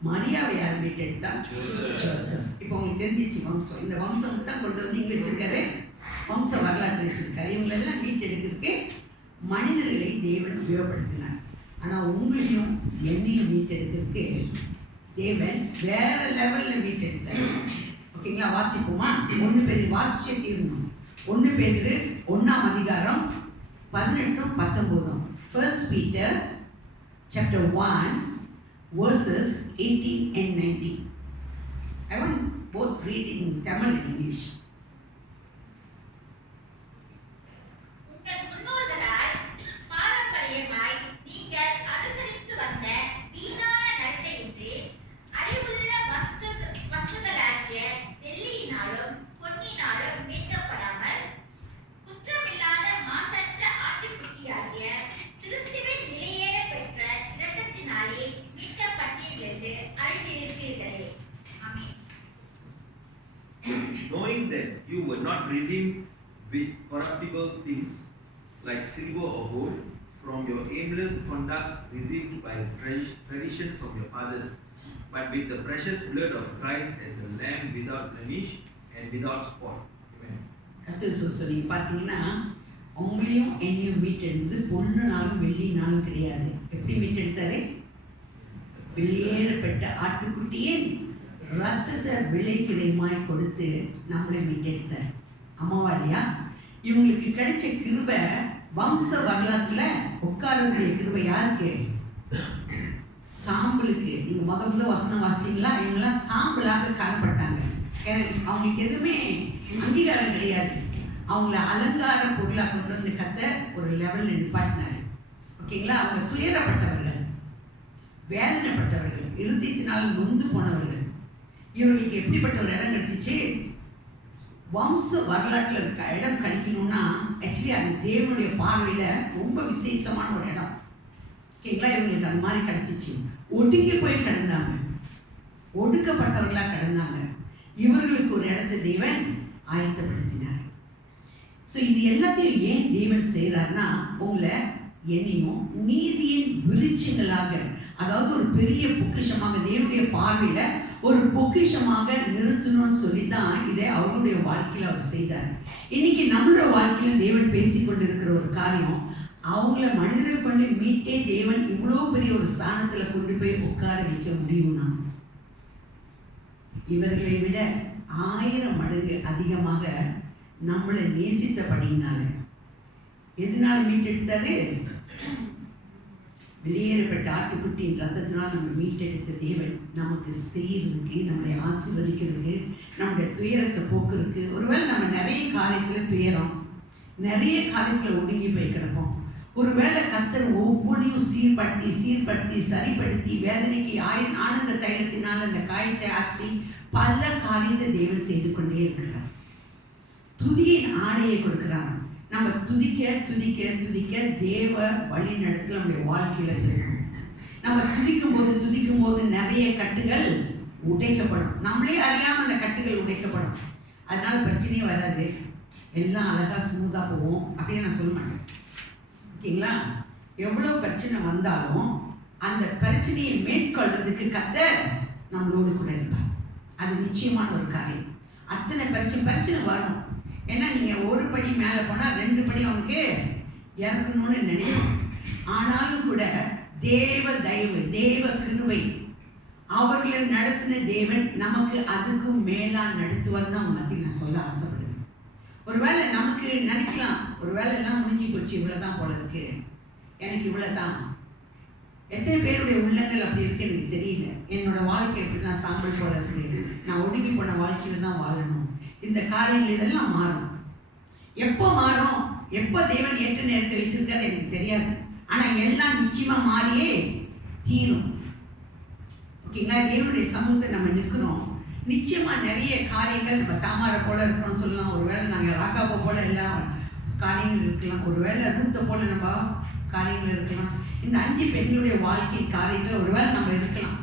மரியாவை யார் மீட்டெடுத்தா? ஜோசப். இப்போ உங்களுக்கு தெரிஞ்சிச்சு வம்சம். இந்த வம்சம் தான் கொண்டு வந்து இங்க வச்சிருக்காரு, வம்ச வரலாற்று வச்சிருக்காரு. இவங்களெல்லாம் மீட்டெடுக்கிறதுக்கு மனிதர்களை தேவன் உபயோகப்படுத்தினார். ஆனா உங்களையும் என்னையும் மீட்டெடுக்கிறதுக்கு தேவன் வேற லெவல்ல மீட்டெடுத்தார். ஓகேங்களா? வாசிப்போமா? 1 பேதுரு வாசிச்சே தீரணும். 1 பேதுரு 1ஆம் அதிகாரம் 18-19. 1 Peter chapter 1 verses 18 and 19. I want both read in Tamil and English. உங்கள் முன்னோர்களால் பாரம்பரியமாய் நீங்கள் அனுசரித்து வந்த வீணான நடத்தையின்றி அறிவுள்ள வஸ்துகளை knowing that you were not redeemed with corruptible things like silver or gold from your aimless conduct received by tradition from your fathers, but with the precious blood of Christ as a lamb without blemish and without spot. Amen. கர்த்தர் சொல்லி பார்த்தீங்கன்னா உங்களையும் என்னையும் மீட்டெடுத்து பொண்ணுனாலும் வெள்ளினாலும் கிடையாது. எப்படி மீட்டெடுத்தாரு? வெளியேறப்பட்ட ஆட்டுக்குட்டியின் ரத்தத்தை விலைக்கிரயமாய் கொடுத்து நம்மளை மீட்டெடுத்தார். அம்மாவா இல்லையா? இவங்களுக்கு கிடைச்ச கிருபை வம்ச வரலாற்றில் உட்காரக்கூடிய கிருபை யாருக்கு? சாம்பலுக்கு. நீங்கள் முதல்ல வசனம் வாசிச்சிங்களா? இவங்கெல்லாம் சாம்பலாக காணப்பட்டாங்க. அவங்களுக்கு எதுவுமே அங்கீகாரம் கிடையாது. அவங்கள அலங்கார பொருளாக கொண்டு வந்து கர்த்தர் ஒரு லெவலில் நிப்பாட்டினார். ஓகேங்களா? அவங்க துயரப்பட்டவர்கள், வேதனைப்பட்டவர்கள், இருதயத்தினால் நொந்து போனவர்கள். இவர்களுக்கு எப்படிப்பட்ட ஒரு இடம் கிடைச்சிச்சு? வம்ச வரலாற்றில் இருக்க இடம் கிடைக்கணும்னா ஆக்சுவலி அது தேவனுடைய பார்வையில் ரொம்ப விசேஷமான ஒரு இடம். ஓகேங்களா? இவங்களுக்கு அது மாதிரி கிடைச்சிச்சு. ஒடுங்கி போய் கிடந்தாங்க, ஒடுக்கப்பட்டவர்களாக கிடந்தாங்க. இவர்களுக்கு ஒரு இடத்தை தேவன் ஆயத்தப்படுத்தினார். ஸோ இது எல்லாத்தையும் ஏன் தேவன் செய்கிறார்னா உங்களை என்னையும் நீதியின் விருட்சங்களாக, அதாவது ஒரு பெரிய பொக்கிஷமாக தேவனுடைய பார்வையில் ஒரு பொக்கிஷமாக நிறுத்தணும்னு சொல்லி தான் இதை அவருடைய வாழ்க்கையில் அவர் செய்தார். இன்னைக்கு நம்மளோட வாழ்க்கையில் தேவன் பேசி கொண்டிருக்கிற ஒரு காரியம், அவங்கள மனிதரை கொண்டு மீட்டே தேவன் இவ்வளோ பெரிய ஒரு ஸ்தானத்தில் கொண்டு போய் உட்கார வைக்க முடியும்னா இவர்களை விட 1000 மடங்கு அதிகமாக நம்மளை நேசித்தபடியினால. எதனால மீட்டெடுத்தாரு? வெளியேறப்பட்ட ஆட்டுக்குட்டியின் ரத்தத்தினால் நம்ம மீட்டெடுத்த தேவன் நமக்கு செய்யறதுக்கு, நம்மளை ஆசீர்வதிக்கிறதுக்கு, நம்முடைய துயரத்தை போக்குறதுக்கு. ஒருவேளை நம்ம நிறைய காரியத்தில் துயரம், நிறைய காரியத்தில் ஒடுங்கி போய் கிடப்போம். ஒருவேளை கர்த்தர் ஒவ்வொன்றையும் சீர்படுத்தி சரிப்படுத்தி வேதனைக்கு ஆனந்த தைலத்தினால் அந்த காயத்தை ஆற்றி பல காரியத்தை தேவன் செய்து கொண்டே இருக்கிறார். துதியின் ஆணையை கொடுக்கிறார். நம்ம துதிக்க துதிக்க துதிக்க தேவ வழி நடத்தல் நம்முடைய வாழ்க்கையில் இருக்கும். நம்ம துதிக்கும் போது நிறைய கட்டுகள் உடைக்கப்படும். நம்மளே அறியாமல் அந்த கட்டுகள் உடைக்கப்படும். அதனால பிரச்சனையே வராது, எல்லாம் அழகாக ஸ்மூத்தாக போகும் அப்படின்னு நான் சொல்ல மாட்டேன். ஓகேங்களா? எவ்வளோ பிரச்சனை வந்தாலும் அந்த பிரச்சனையை மேற்கொள்றதுக்கு கர்த்தர் நம்மளோடு கூட இருப்பார். அது நிச்சயமான ஒரு காரியம். அத்தனை பிரச்சனை வரும். ஏன்னா நீங்கள் ஒரு படி மேலே போனால் 2 படி அவனுக்கு இறங்கணும்னு நினைக்கும். ஆனாலும் கூட தேவ தயவு, தேவ கிருபை, அவர்களை நடத்தின தேவன் நமக்கு அதுக்கும் மேலாக நடத்துவார் தான் அவங்க மத்தியில் நான் சொல்ல ஆசைப்படுவேன். ஒருவேளை நமக்கு நினைக்கலாம், ஒருவேளை எல்லாம் முடிஞ்சு போச்சு, இவ்வளோதான் போல இருக்கு, எனக்கு இவ்வளோதான். எத்தனை பேருடைய உள்ளங்கள் அப்படி இருக்கு எனக்கு தெரியல. என்னோட வாழ்க்கை எப்படி தான் சாம்பல் போல இருக்கு, நான் ஒடுங்கி போன வாழ்க்கையில் தான் வாழணும். இந்த காரியங்கள் இதெல்லாம் மாறும். எப்போ மாறும், எப்போ தேவன் ஏற்ற நேரத்தை வச்சிருக்காரு எனக்கு தெரியாது. ஆனால் எல்லாம் நிச்சயமாக மாறியே தீரும். ஓகேங்களா? தேவனுடைய சமூகத்தை நம்ம நிற்கிறோம். நிச்சயமாக நிறைய காரியங்கள் நம்ம தாமாரை போல இருக்கணும்னு சொல்லலாம். ஒருவேளை நாங்கள் ராகாவை போல எல்லா காரியங்கள் இருக்கலாம். ஒருவேளை ரூத்தை போல நம்ம காரியங்கள் இருக்கலாம். இந்த 5 பெண்களுடைய வாழ்க்கை காரியத்தில் ஒருவேளை நம்ம இருக்கலாம்.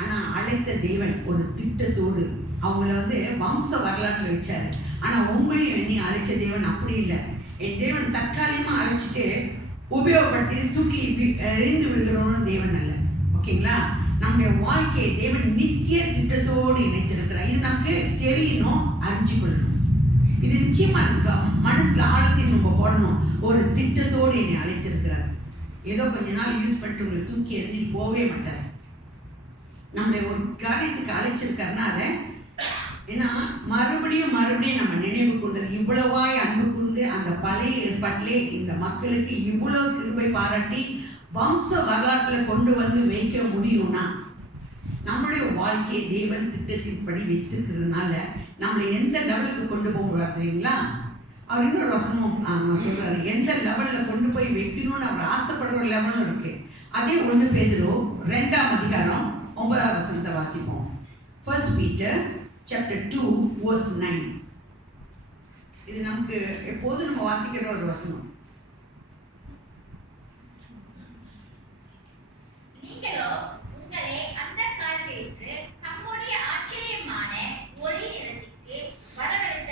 ஆனால் அழைத்த தேவன் ஒரு திட்டத்தோடு அவங்கள வம்ச வரலாற்றில் வச்சார். ஆனால் உங்களையும் என்னையும் அழைச்ச தேவன் அப்படி இல்லை. என் தேவன் தற்காலிகமாக அழைச்சிட்டு உபயோகப்படுத்திட்டு தூக்கி எரிந்து விடுகிறோன்னு தேவன் அல்ல. ஓகேங்களா? நம்முடைய வாழ்க்கையை தேவன் நித்திய திட்டத்தோடு இணைத்திருக்கிறார். இது நமக்கு தெரியணும், அறிஞ்சு கொள்ளணும். இது நிச்சயமாக மனசில் ஆழத்தில் நம்ம போடணும். ஒரு திட்டத்தோடு என்னை அழைத்திருக்கிறார். ஏதோ கொஞ்ச நாள் யூஸ் பண்ணிட்டு உங்களை தூக்கி எறிஞ்சிட்டு போகவே மாட்டார். நம்மளை ஒரு காரியத்துக்கு அழைச்சிருக்காருன்னா அதை ஏன்னா மறுபடியும் நம்ம நினைவு கொண்டது. இவ்வளவாய் அன்பு கூர்ந்து அந்த பழைய ஏற்பாட்டிலே இந்த மக்களுக்கு இவ்வளவு கிருபை பாராட்டி வம்ச வரலாற்றில் கொண்டு வந்து வைக்க முடியும்னா நம்முடைய வாழ்க்கையை தேவன் திட்டத்தின்படி வைத்திருக்கிறதுனால நம்மளை எந்த லெவலுக்கு கொண்டு போகிறார் தெரியுங்களா? அவர் இன்னொரு வசனம் சொல்றாரு, எந்த லெவலில் கொண்டு போய் வைக்கணும்னு அவர் ஆசைப்படுற லெவலும் இருக்கு. அதே 1 பேதுரு 2ஆம் அதிகாரம் 9ஆம் வசனத்தை வாசிப்போம். 1 Peter chapter 2 verse 9. இது நமக்கு எப்போதும் நம்ம வாசிக்கிற ஒரு வசனம். நீங்களோ உங்களை அந்த காலத்திற்கு நம்முடைய ஆச்சரியமான ஒளி நிலத்திற்கு வரவழைத்து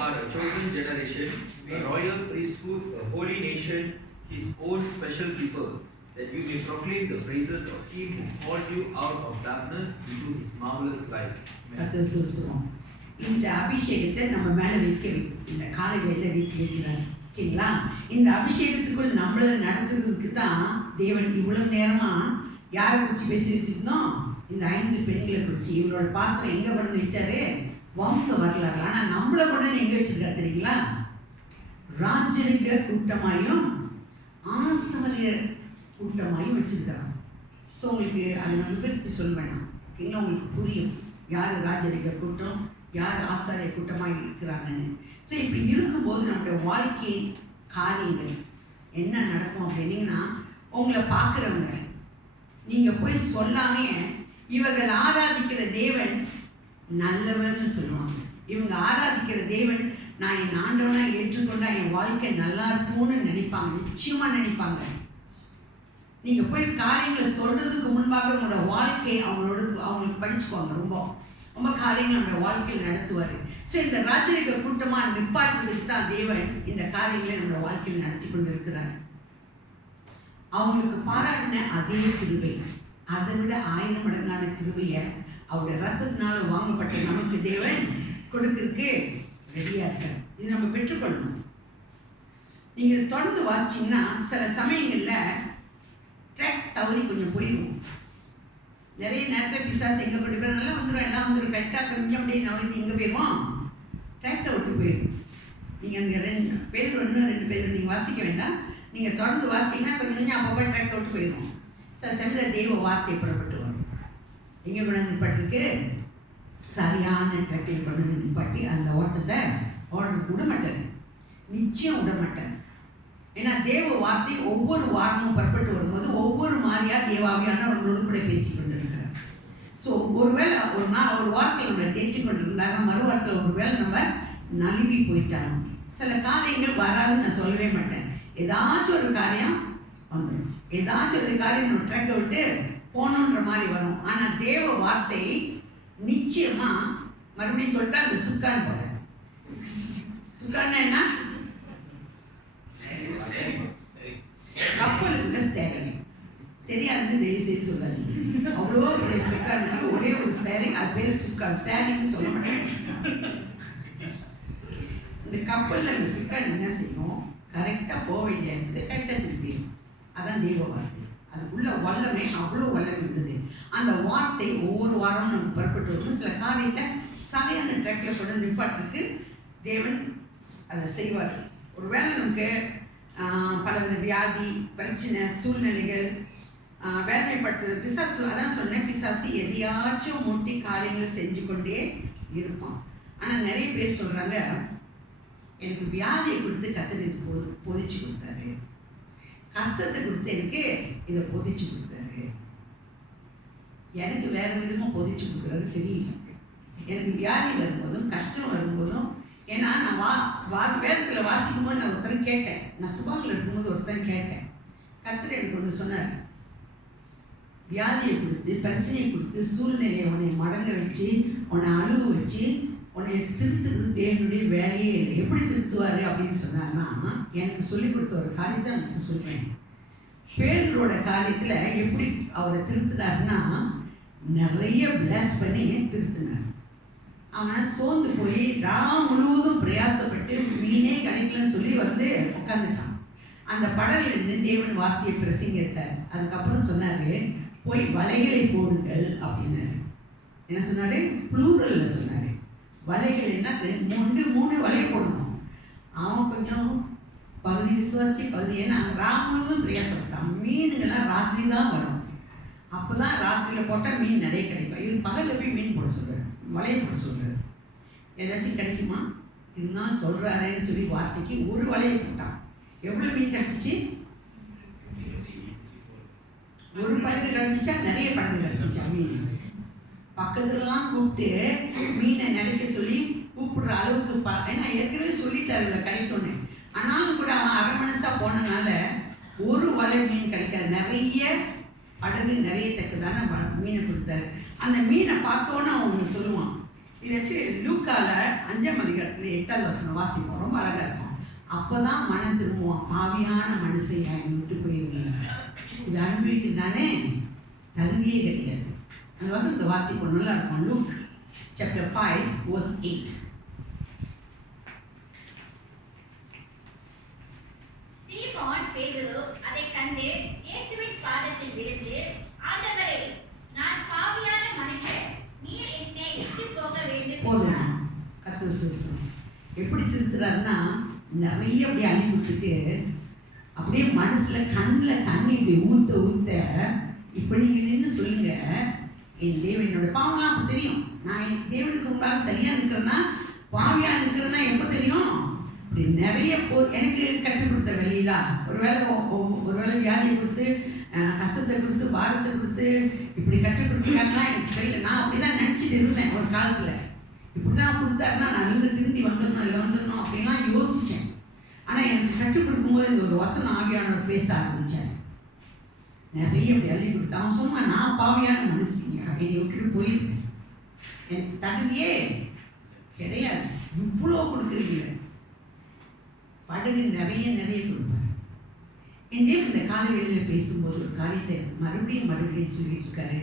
are a chosen generation, a royal priesthood, a holy nation, his own special people, that you may proclaim the praises of him who called you out of darkness into his marvelous light. கர்த்தர் ஸ்தோத்திரம். இந்த அபிஷேகத்தை நம்ம மேல இந்த காலை வேளையில வைக்கிறார். ஓகேங்களா? இந்த அபிஷேகத்துக்குள் நம்மளை நடத்துறதுக்கு தான் தேவன் இவ்வளவு நேரமா யாரை குறித்து பேசிட்டு இருந்தோம்? இந்த 5 பெண்களை குறித்து. இவரோட பாத்திரம் எங்க கொண்டு வச்சாரு? வம்ச வரலாறு. ஆனா நம்மளை கொண்டு எங்க வச்சிருக்காரு தெரியுங்களா? ராஜரிக கூட்டமாயும் ஆசாரிய கூட்டமாயும் வச்சிருக்காங்க. ஸோ உங்களுக்கு அதை நான் விவரித்து சொல்ல வேணாம். ஓகேங்களா? உங்களுக்கு புரியும் யார் ராஜரிக கூட்டம், யார் ஆசாரிய கூட்டமாக இருக்கிறாங்கன்னு. ஸோ இப்படி இருக்கும்போது நம்முடைய வாழ்க்கை காரியங்கள் என்ன நடக்கும் அப்படின்னீங்கன்னா, உங்களை பார்க்குறவங்க நீங்கள் போய் சொல்லாமே இவர்கள் ஆராதிக்கிற தேவன் நல்லவர்னு சொல்லுவாங்க. இவங்க ஆராதிக்கிற தேவன் நான் என் ஆண்டவனா ஏற்றுக்கொண்டா என் வாழ்க்கை நல்லா இருக்கும்னு நினைப்பாங்க. நிச்சயமாக நினைப்பாங்க. நீங்கள் போய் காரியங்களை சொல்கிறதுக்கு முன்பாக உங்களோட வாழ்க்கை அவங்களுக்கு படிச்சுக்குவாங்க. ரொம்ப காரியங்கள் நம்மளோட வாழ்க்கையில் நடத்துவார். ஸோ இந்த ராஜரிக கூட்டமாக நிப்பாட்டுறதுக்கு தான் தேவன் இந்த காரியங்களை நம்மளோட வாழ்க்கையில் நடத்தி கொண்டு இருக்கிறார். அவங்களுக்கு பாராட்டின அதே கிருபை, அதை விட 1000 மடங்கான கிருபையை அவருடைய ரத்தத்தினால வாங்கப்பட்ட நமக்கு தேவன் கொடுக்கறதுக்கு ரெடியாக இருக்கார். இது நம்ம பெற்றுக்கொள்ளணும். நீங்கள் தொடர்ந்து வாசிச்சிங்கன்னா சில சமயங்களில் ட்ராக் தவறி கொஞ்சம் போயிடும். நிறைய நேரத்தில் பிசாசு எங்கே போயிட்டு நல்லா வந்துடும், எல்லாம் வந்துடும். கரெக்டாக கொஞ்சம் அப்படியே நவலித்து எங்கே போயிடுவோம்? ட்ராக்டை விட்டு போயிடும். நீங்கள் அங்கே 2 பேர் நீங்கள் வாசிக்க வேண்டாம். நீங்கள் தொடர்ந்து வாசிச்சிங்கன்னா கொஞ்சம் கொஞ்சம் அப்பப்போ ட்ராக்டை விட்டு போயிடும். சில சமயத்தில் தெய்வ வார்த்தை புறப்பட்டு வரும். எங்கே கொண்டு வந்து நிப்பாட்டிருக்கு? சரியான ட்ராக்கில் கொண்டு வந்து நிப்பாட்டி அந்த ஓட்டத்தை ஓடுறதுக்கு விட மாட்டார். நிச்சயம் விட மாட்டார். ஏன்னா தேவ வார்த்தை ஒவ்வொரு வாரமும் புறப்பட்டு வரும்போது ஒவ்வொரு மாதிரியாக தேவாவியானவர்களோடு கூட பேசி கொண்டிருக்கிறார். ஸோ ஒருவேளை ஒரு வார்த்தையை நம்மளை தேற்றி கொண்டிருந்தாங்க, மறு வார்த்தை ஒருவேளை நம்ம நழுவி போயிட்டாங்க. சில காரியங்கள் வராதுன்னு நான் சொல்லவே மாட்டேன். ஏதாச்சும் ஒரு காரியம் வந்துடும். ஏதாச்சும் ஒரு காரியம் நம்ம ட்ராக்கை விட்டு போகணுன்ற மாதிரி வரும். ஆனால் தேவ வார்த்தை நிச்சயமாக மறுபடியும் சொல்லிட்டா அந்த சுக்கான் போல. சுக்கான்னா என்ன? கப்பலுக்குள்ள ஸ்டேரிங் தெரியாது, தயவு செய்து சொல்லாது. அவ்வளோ ஒரு சுக்கானுக்கு ஒரே ஒரு ஸ்டேரிங், அது பேர் சுக்கான். ஸ்டேரிங்னு சொல்ல மாட்டேன். இந்த கப்பலில் அந்த சுக்கான் என்ன செய்யும்? கரெக்டாக போக வேண்டிய இடத்துல கரெக்டாக திருப்பிடும். அதான் தெய்வ வார்த்தை. அதுக்குள்ள வல்லமை, அவ்வளோ வல்லமை இருந்தது. அந்த வார்த்தை ஒவ்வொரு வாரமும் நமக்கு புறப்பட்டு வரும். சில காரியத்தை சரியான ட்ராக்கில் கொண்டு நிப்பாட்டுக்கு தேவன் அதை செய்வார். ஒரு வேளை நமக்கு பலவித வியாதி, பிரச்சனை, சூழ்நிலைகள், வேதனைப்படுத்துறது, பிசாசு. அதான் சொன்னேன், பிசாசு எதையாச்சும் முட்டி காரியங்கள் செஞ்சு கொண்டே இருப்பான். ஆனால் நிறைய பேர் சொல்கிறாங்க, எனக்கு வியாதியை கொடுத்து கர்த்தர் இது பொதிச்சு கொடுத்தாரு, கஷ்டத்தை கொடுத்து எனக்கு இதை பொதிச்சு கொடுத்தாரு. எனக்கு வேற விதமாக பொதிச்சு கொடுக்குறாரு தெரியல. எனக்கு வியாதி வரும்போதும் கஷ்டம் வரும்போதும், ஏன்னா நான் வேதத்தில் வாசிக்கும் போது நான் ஒருத்தர் கேட்டேன். நான் சுபாங்கில் இருக்கும்போது ஒருத்தர் கேட்டேன். கர்த்தர் எனக்கு ஒன்று சொன்னார், வியாதியை கொடுத்து, பிரச்சனையை கொடுத்து, சூழ்நிலையை உன்னை மடங்க வச்சு, உன்னை அழுவ வச்சு, உன்னை திருத்துறது தேவனுடைய வேலையே இல்லை. எப்படி திருத்துவார் அப்படின்னு சொன்னாங்கன்னா, எனக்கு சொல்லிக் கொடுத்த ஒரு காரியத்தை நான் சொல்கிறேன். பேதரோட காரியத்தில் எப்படி அவரை திருத்தினார்னா, நிறைய பிளஸ் பண்ணி திருத்தினார். அவன் சோர்ந்து போய் முழுவதும் பிரயாசப்பட்டு மீனே கிடைக்கலன்னு சொல்லி உட்காந்துட்டான். அந்த படகுல இருந்து தேவன் வார்த்தையை பிரசங்கித்தார். அதுக்கப்புறம் சொன்னாரு, போய் வலைகளை போடுங்கள் அப்படின்னாரு. என்ன சொன்னாரு? ப்ளூரல்ல சொன்னாரு. வலைகள் என்ன? 3 வலை போடணும். அவன் கொஞ்சம் பகுதி விசுவாசி, பகுதி, ஏன்னா முழுவதும் பிரயாசப்பட்டான். மீனுங்கெல்லாம் ராத்திரி தான் வரும். அப்போதான் ராத்திரியில் போட்டால் மீன் நிறைய கிடைக்கும். இவர் பகலில் போய் மீன் போட சொல்கிறார், வலையை போட சொல்கிறார். ஏதாச்சும் கிடைக்குமா இருந்தாலும் சொல்கிறாரேன்னு சொல்லி வார்த்தைக்கு ஒரு வலையை போட்டான். எவ்வளோ மீன் கிடச்சிச்சு? ஒரு படகு கிடச்சிச்சா, நிறைய படகு கிடச்சிச்சா மீன். பக்கத்துலலாம் கூப்பிட்டு மீனை நிறைக்க சொல்லி கூப்பிடுற அளவுக்கு ஏன்னா ஏற்கனவே சொல்லிட்டாரு கிடைக்கும்னு. ஆனாலும் கூட அவன் அரை மனசா போனதுனால ஒரு வலை மீன் கிடைக்காது. நிறைய படகு நிறைய தக்கதான மீனை கொடுத்தாரு. அந்த மீனை பார்த்தோன்னு அவன் சொல்லுவான், இது ஆக்சுவலி லூக்கால 5ஆம் அதிகாரத்தில் 8வது வசனம் வாசிப்போம். ரொம்ப அழகா இருக்கும். அப்போதான் மனம் திரும்புவோம், பாவியான மனுஷன் என்னை விட்டு போயிருவீங்க, இது அனுபவிக்கிறானே தகுதியே கிடையாது. அந்த வசனத்தை வாசிப்போம், நல்லா இருக்கும். Look chapter 5 verse 8. சீமோன் பேதுரு அதைக் கண்டு இயேசுவின் பாதத்தில் விழுந்து, ஆண்டவரே, நான் பாவியான மனுஷன், நீர் என்னை விட்டு போக வேண்டும் போதும். என்றான். கர்த்தர் சுசம் எப்படி திருத்துறாருன்னா, நிறைய அப்படி அள்ளி விட்டுட்டு அப்படியே மனசுல கண்ணில் தண்ணி இப்படி ஊத்த ஊத்த, இப்போ நீங்கள் நின்று சொல்லுங்க, என் தேவனோட பாவம்லாம் அப்போ தெரியும். நான் என் தேவனுக்கு முன்பாக சரியா நிற்கிறேன்னா பாவியா நிற்கிறேன்னா எப்போ தெரியும்? இப்படி நிறைய எனக்கு கற்றுக் கொடுத்த வெளியிலா ஒருவேளை வியாதியை கொடுத்து கஷ்டத்தை கொடுத்து பாரத்தை கொடுத்து இப்படி கற்றுக் கொடுக்குறாங்களா எனக்கு தெரியல. நான் அப்படிதான் நினச்சிட்டு இருந்தேன் ஒரு காலத்தில். இப்படிதான் கொடுத்தாருன்னா நான் இருந்து திருந்தி வந்துடணும், இல்லை வந்துடணும் அப்படின்லாம் யோசித்தேன். ஆனால் எனக்கு கற்றுக் கொடுக்கும்போது இந்த ஒரு வசன ஆவியானவர் பேச ஆரம்பித்தார். நிறைய அப்படி அள்ளி கொடுத்து அவன் சொன்னா, நான் பாவியான மனுஷங்க, என்னை விட்டுட்டு போயிருப்பேன், எனக்கு தகுதியே கிடையாது, இவ்வளோ கொடுக்குறீங்க. படகு நிறைய நிறைய கொடுப்பார். என் தேவன் இந்த காலை வேளையில் பேசும்போது ஒரு காரியத்தை மறுபடியும் சொல்லிட்டு இருக்காரு.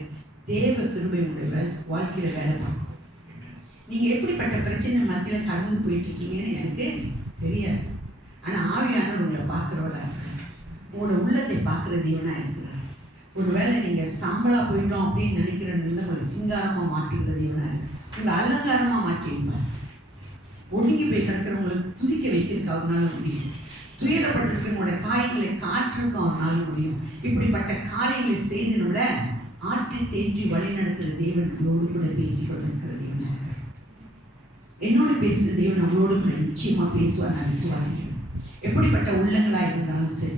தேவ கிருபை உடைய வாழ்க்கையில் வேலை பார்க்கும். நீங்கள் எப்படிப்பட்ட பிரச்சனை மத்தியில் கடந்து போயிட்டு இருக்கீங்கன்னு எனக்கு தெரியாது. ஆனால் ஆவியானவர் உங்களை பார்க்குறவரா இருக்கிறார், உங்களோட உள்ளத்தை பார்க்குற தேவனாக இருக்கிறார். ஒருவேளை நீங்கள் சாம்பலாக போயிட்டோம் அப்படின்னு நினைக்கிறேன்னு உங்களை சிங்காரமாக மாற்றிக்கிற தேவனாக இருக்கு, உங்களை அலங்காரமாக மாற்றிருப்பார். ஒடுங்கி போய் கிடக்கிறவங்களை துதிக்க வைக்கிறதுக்கு அவரால் முடியும். துயரப்பட்டிருக்கிறவங்களோட காயங்களை காற்றுக்கும் அவரால் முடியும். இப்படிப்பட்ட காரியங்களை செய்து நம்மளை ஆற்றி தேற்றி வழி நடத்துகிற தேவன் உங்களோடு கூட பேசி கொண்டிருக்கிற தேவனாக, என்னோடு பேசுகிற தேவன் அவங்களோடு கூட நிச்சயமாக பேசுவார். நான் விசுவாசிக்கிறேன். எப்படிப்பட்ட உள்ளங்களாக இருந்தாலும் சரி,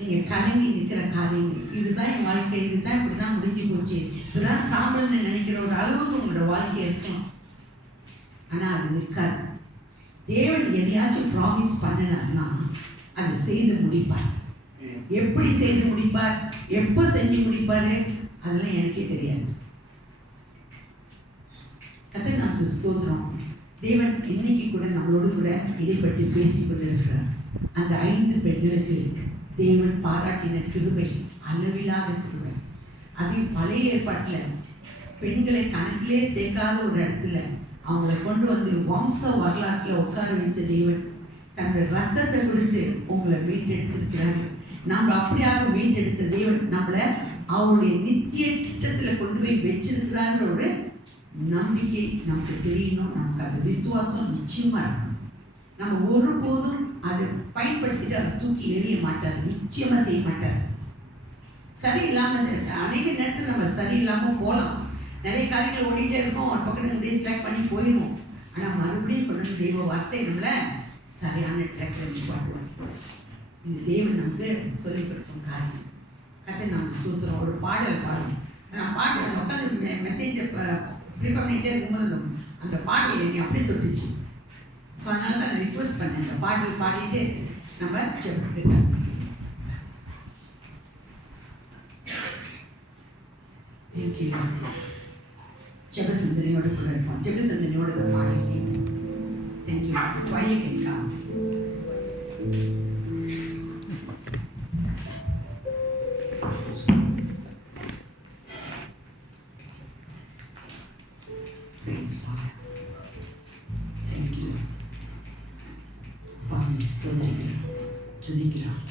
நீங்கள் கலங்கி நிற்கிற காரியங்கள், இதுதான் என் வாழ்க்கை, இதுதான் இப்படி தான் முடிஞ்சு போச்சு, இதுதான் சாம்பல்னு நினைக்கிற ஒரு அளவுக்கு உங்களோட வாழ்க்கை இருக்கும். ஆனால் அது நிற்காது. தேவன் எதையாச்சும் ப்ராமிஸ் பண்ணினார்னா அதை செய்து முடிப்பார். எப்படி செய்து முடிப்பார், எப்போ செஞ்சு முடிப்பார், அதெல்லாம் எனக்கே தெரியாது. கர்த்தர் நமக்கு ஸ்தோத்திரம். தேவன் இன்னைக்கு கூட நம்மளோடு கூட இடைப்பட்டு பேசி கொண்டிருக்கிறார். அந்த 5 பெண்களுக்கு தேவன் பாராட்டின கிருபை அளவில்லாத கிருபை. அதையும் பழைய ஏற்பாட்டில் பெண்களை கணக்கிலே சேர்க்காத ஒரு இடத்துல அவங்களை கொண்டு வந்து வம்ச வரலாற்றில் உட்கார வைத்த தேவன் தன்னுடைய ரத்தத்தை கொடுத்து உங்களை மீட்டெடுத்திருக்கிறார்கள். நம்ம அப்படியாக மீட்டெடுத்த தேவன் நம்மளை அவருடைய நித்திய திட்டத்தில் கொண்டு போய் வச்சிருக்கிறாருன்ற ஒரு நம்பிக்கை நமக்கு தெரியணும். நமக்கு அந்த விசுவாசம் நிச்சயமாக இருக்கணும். நம்ம ஒருபோதும் அதை பயன்படுத்திட்டு அதை தூக்கி எறிய மாட்டார், நிச்சயமாக செய்ய மாட்டார். சரியில்லாமல் அநேக நேரத்தில் நம்ம சரியில்லாமல் போகலாம், நிறைய காரியங்கள் ஓடிட்டே இருக்கோம், ஒரு பக்கம் டிஸ்ட்ராக்ட் பண்ணி போயிடுவோம். ஆனால் மறுபடியும் கொண்டு வந்து தெய்வ வார்த்தை நம்மளை சரியான ட்ராக்ல நிப்பாட்டுவோம். இது தேவன் நமக்கு சொல்லிக் கொடுக்கும் காரியம். கர்த்தர் நமக்கு சூத்திரம். ஒரு பாடல் பாடணும். நான் பாடல் உட்காந்து மெசேஜை ப்ரிப்பேர் பண்ணிகிட்டே இருக்கும்போது அந்த பாடல் என்னை அப்படியே தொட்டுச்சு. ஸோ அதனால தான் நான் ரிக்வெஸ்ட் பண்ணேன், அந்த பாடல் பாடிட்டு நம்ம ஜெபத்துக்கு செய்யணும். தேங்க்யூ. ஜெப சிந்தனையோடு கூட இருப்போம். ஜெப சிந்தனையோடு இந்த பாடல் கேட்போம். தேங்க்யூ. வாயை கேட்கலாம். Praise God. Thank you. Father, ஸ்தோத்திரிக்கிறோம், துதிக்கிறோம்.